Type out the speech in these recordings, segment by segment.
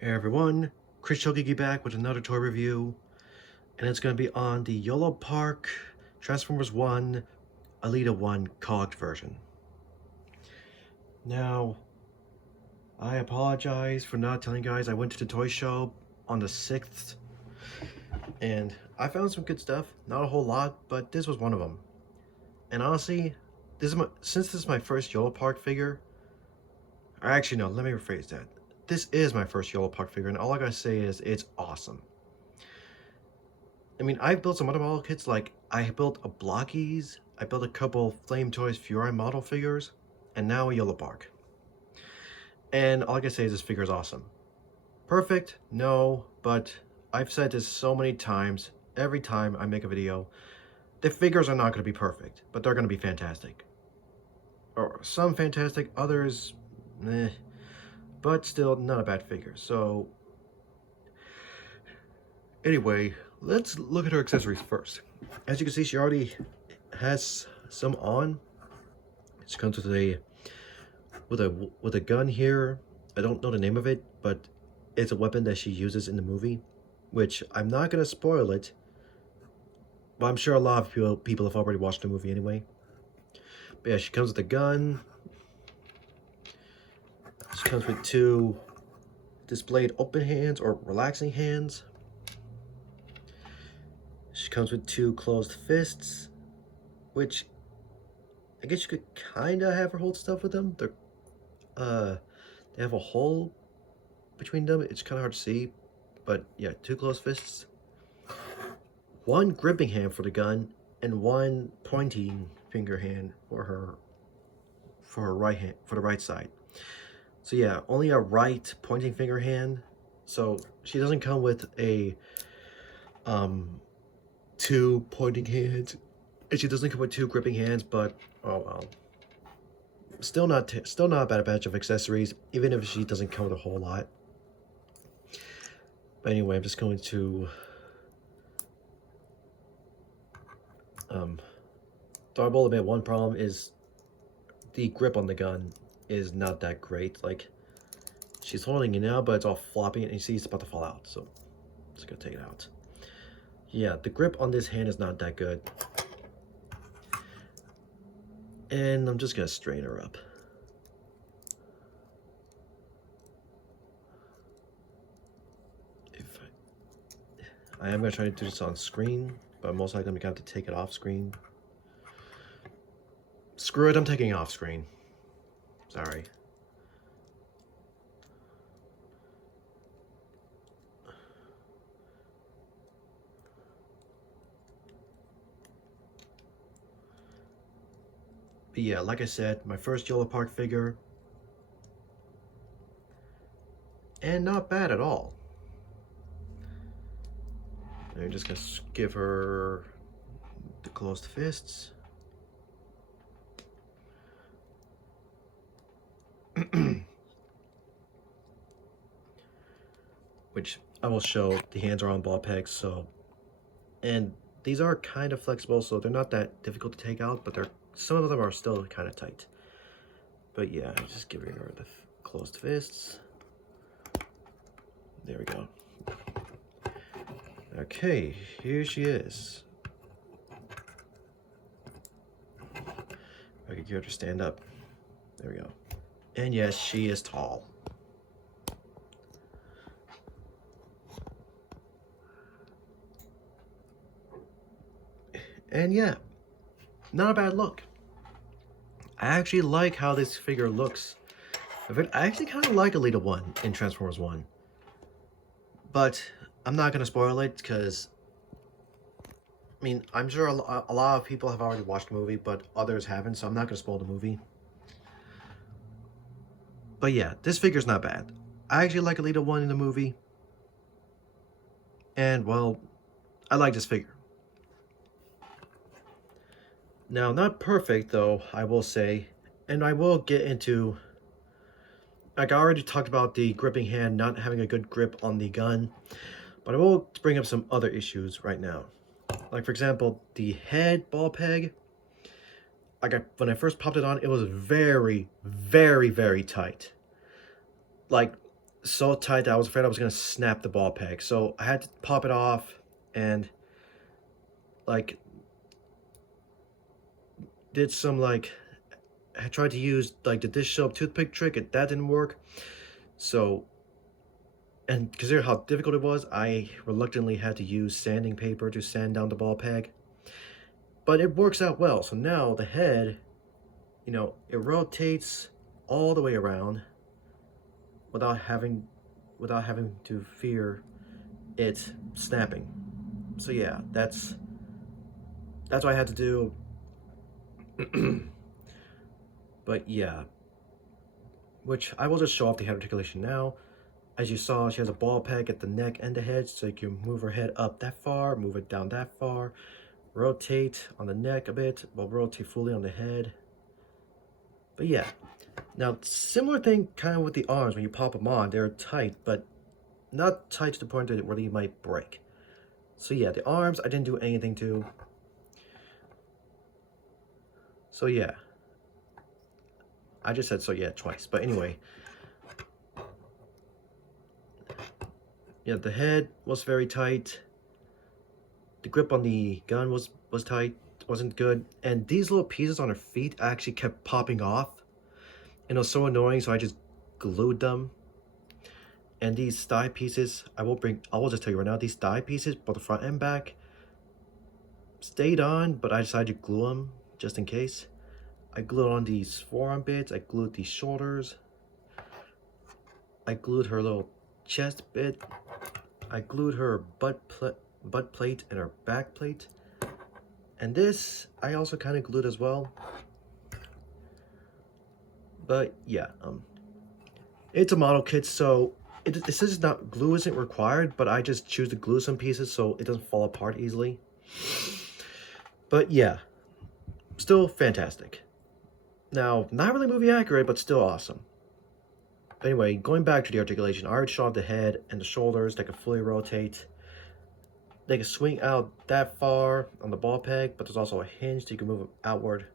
Hey everyone, Chris Shogigi back with another toy review, and it's going to be on the Yolopark Transformers 1 Elita-1 Cogged version. Now, I apologize for not telling you guys I went to the toy show on the 6th, and I found some good stuff. Not a whole lot, but this was one of them. And honestly, since this is my first Yolopark figure, or actually no, let me rephrase that. This is my first Yolopark figure, and all I gotta say is it's awesome. I mean, I've built some other model kits, like I built a Blockies, I built a couple Flame Toys Furai model figures, and now a Yolopark. And all I can say is this figure is awesome. Perfect? No, but I've said this so many times, every time I make a video, the figures are not going to be perfect, but they're going to be fantastic. Or some fantastic, others, eh, but still not a bad figure. So, anyway, let's look at her accessories first. As you can see, she already has some on. She comes with a gun here. I don't know the name of it, but it's a weapon that she uses in the movie, which I'm not gonna spoil it, but I'm sure a lot of people have already watched the movie anyway. But yeah, she comes with a gun. She comes with two displayed open hands or relaxing hands. She comes with two closed fists, which I guess you could kind of have her hold stuff with them. They have a hole between them. It's kind of hard to see, but yeah, two closed fists. One gripping hand for the gun, and one pointing finger hand for her right hand, for the right side. So yeah, only a right pointing finger hand. So she doesn't come with a two pointing hands, and she doesn't come with two gripping hands. But oh well, still not a bad batch of accessories, even if she doesn't come with a whole lot. But anyway, I'm just going to I will admit one problem is the grip on the gun is not that great. Like, she's holding it now, but it's all flopping, and you see it's about to fall out. So just gonna take it out. Yeah, the grip on this hand is not that good. And I'm just gonna straighten her up. I am gonna try to do this on screen, but most likely I'm gonna have to take it off screen. Screw it, I'm taking it off screen. Sorry. But yeah, like I said, my first Yolopark figure. And not bad at all. And I'm just gonna give her the closed fists. Which I will show, the hands are on ball pegs, so, and these are kind of flexible, so they're not that difficult to take out, but some of them are still kind of tight. But yeah, just giving her the closed fists. There we go. Okay, here she is. I could get her to stand up. There we go. And yes, she is tall. And yeah, not a bad look. I actually like how this figure looks. I actually kind of like Elita-1 in Transformers 1. But I'm not going to spoil it because, I mean, I'm sure a lot of people have already watched the movie, but others haven't, so I'm not going to spoil the movie. But yeah, this figure's not bad. I actually like Elita-1 in the movie. And, well, I like this figure. Now, not perfect, though, I will say. And I will get into, like I already talked about the gripping hand not having a good grip on the gun. But I will bring up some other issues right now. Like, for example, the head ball peg. When I first popped it on, it was very, very, very tight. Like, so tight that I was afraid I was gonna snap the ball peg. So I had to pop it off and like did some like I tried to use like the dish soap toothpick trick and that didn't work. So and consider how difficult it was, I reluctantly had to use sanding paper to sand down the ball peg. But it works out well. So now the head, you know, it rotates all the way around without having to fear it snapping. So yeah, that's what I had to do. But yeah, which I will just show off the head articulation now. As you saw, she has a ball peg at the neck and the head, so you can move her head up that far, move it down that far, rotate on the neck a bit, while rotate fully on the head. But yeah, now similar thing kind of with the arms. When you pop them on, they're tight, but not tight to the point that where you might break. So yeah, the arms I didn't do anything to. So yeah, I just said so yeah twice, but anyway. Yeah, the head was very tight. The grip on the gun was tight, wasn't good. And these little pieces on her feet actually kept popping off. And it was so annoying, so I just glued them. And these thigh pieces, I will just tell you right now, these thigh pieces, both the front and back, stayed on, but I decided to glue them just in case. I glued on these forearm bits, I glued these shoulders, I glued her little chest bit, I glued her butt plate and her back plate. And this, I also kind of glued as well. But yeah, it's a model kit, so it says not glue isn't required, but I just choose to glue some pieces so it doesn't fall apart easily. But yeah, still fantastic. Now, not really movie accurate, but still awesome. Anyway, going back to the articulation, I already showed the head and the shoulders that can fully rotate. They can swing out that far on the ball peg, but there's also a hinge so you can move them outward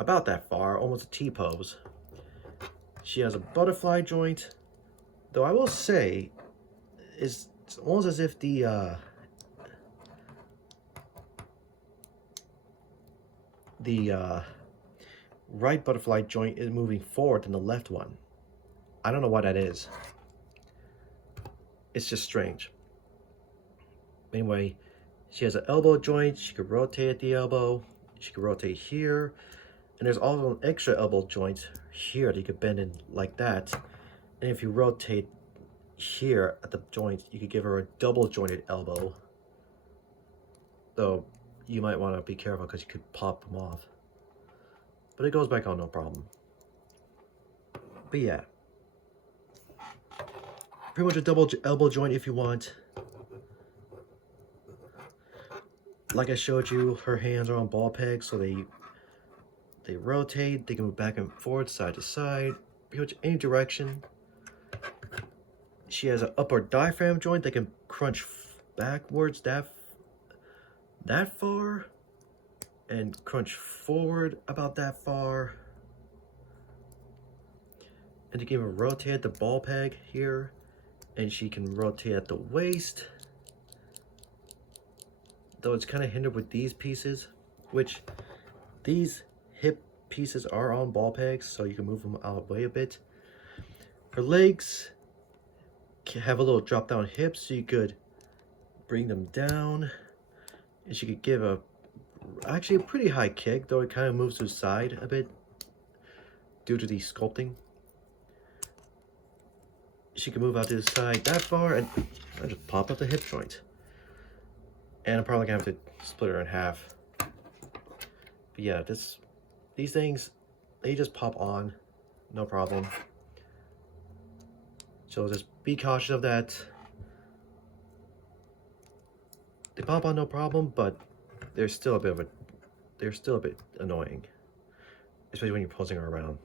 about that far, almost a T-pose. She has a butterfly joint, though I will say, it's almost as if the right butterfly joint is moving forward than the left one. I don't know why that is. It's just strange. Anyway, she has an elbow joint. She could rotate at the elbow. She could rotate here. And there's also an extra elbow joint here that you could bend in like that. And if you rotate here at the joint, you could give her a double jointed elbow. Though you might want to be careful because you could pop them off. But it goes back on no problem. But yeah. Pretty much a double elbow joint if you want. Like I showed you, her hands are on ball pegs, so they rotate. They can move back and forth, side to side, pretty much any direction. She has an upper diaphragm joint that can crunch backwards that far, and crunch forward about that far. And you can even rotate the ball peg here, and she can rotate at the waist. Though it's kind of hindered with these pieces, which these hip pieces are on ball pegs, so you can move them out of the way a bit. Her legs have a little drop down hip, so you could bring them down, and she could give actually a pretty high kick, though it kind of moves to the side a bit due to the sculpting. She can move out to the side that far, and I just pop up the hip joint. And I'm probably gonna have to split her in half. But yeah, these things, they just pop on, no problem. So just be cautious of that. They pop on no problem, but they're still a bit annoying, especially when you're posing her around.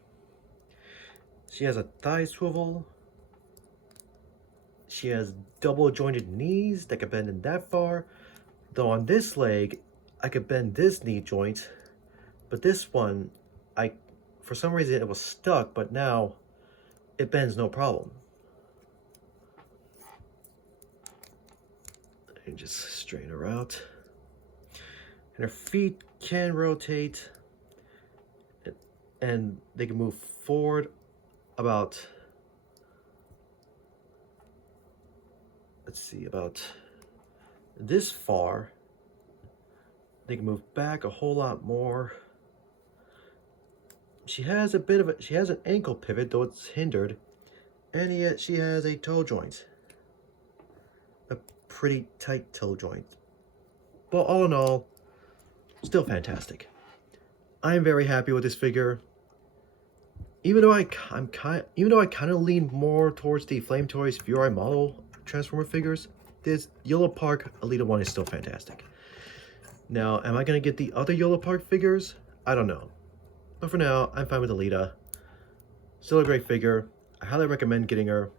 She has a thigh swivel. She has double jointed knees that can bend in that far. Though on this leg, I could bend this knee joint, but this one, for some reason it was stuck, but now it bends no problem. And just straighten her out. And her feet can rotate. And they can move forward about, let's see, about this far. They can move back a whole lot more. She has an ankle pivot, though it's hindered. And yet she has a toe joint. A pretty tight toe joint. But all in all, still fantastic. I am very happy with this figure. Even though I kind of lean more towards the Flame Toys Furai model Transformer figures, this Yolopark Elita-1 is still fantastic. Now, am I going to get the other Yolopark figures? I don't know. But for now, I'm fine with Elita. Still a great figure. I highly recommend getting her.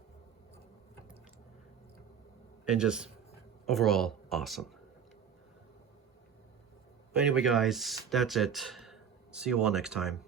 And just overall, awesome. But anyway, guys, that's it. See you all next time.